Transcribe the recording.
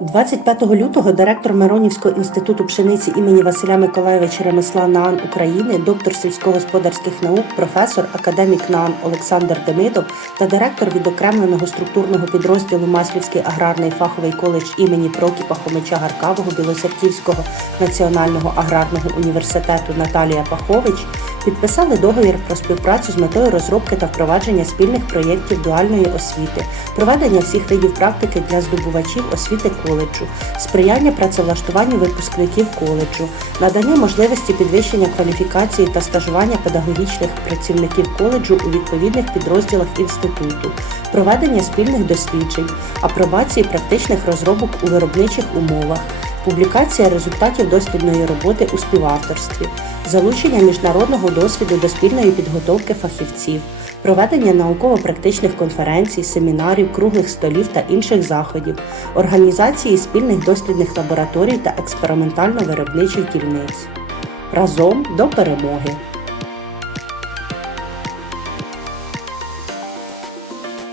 25 лютого директор Миронівського інституту пшениці імені Василя Миколаєвича Ремесла НААН України, доктор сільськогосподарських наук, професор, академік НААН Олександр Демидов та директор відокремленого структурного підрозділу Маслівський аграрний фаховий коледж імені Прокіпа Хомича Гаркавого Білоцерківського національного аграрного університету Наталія Пахович підписали договір про співпрацю з метою розробки та впровадження спільних проєктів дуальної освіти, проведення всіх видів практики для здобувачів освіти коледжу, сприяння працевлаштуванню випускників коледжу, надання можливості підвищення кваліфікації та стажування педагогічних працівників коледжу у відповідних підрозділах інституту, проведення спільних досліджень, апробації практичних розробок у виробничих умовах. Публікація результатів дослідної роботи у співавторстві, залучення міжнародного досвіду до спільної підготовки фахівців, проведення науково-практичних конференцій, семінарів, круглих столів та інших заходів, організації спільних дослідних лабораторій та експериментально-виробничих дільниць. Разом до перемоги!